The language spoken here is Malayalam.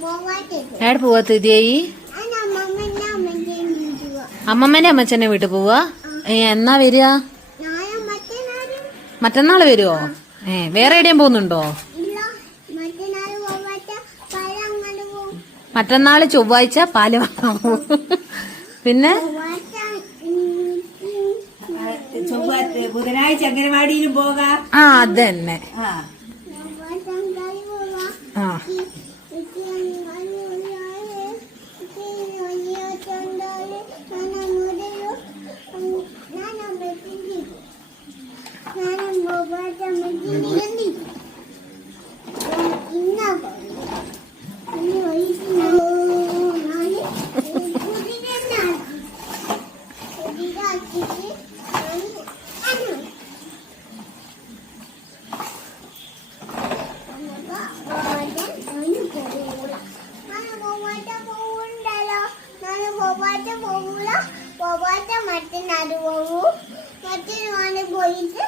എവിടെ പോവാ തിരിയായി? അമ്മമ്മേന്റെ അമ്മച്ചന്റെ വീട്ടിൽ പോവാ. എന്നാ വരിക? മറ്റന്നാള് വരുവോ? വേറെ എവിടെയും പോകുന്നുണ്ടോ? മറ്റന്നാള് ചൊവ്വാഴ്ച പാല് വാങ്ങാൻ പോവും. പിന്നെ ബുധനാഴ്ച അംഗനവാടിയിലും പോകാം. അതന്നെ. മറ്റന്നാട് പോകൂ. മറ്റേ പോയിട്ട്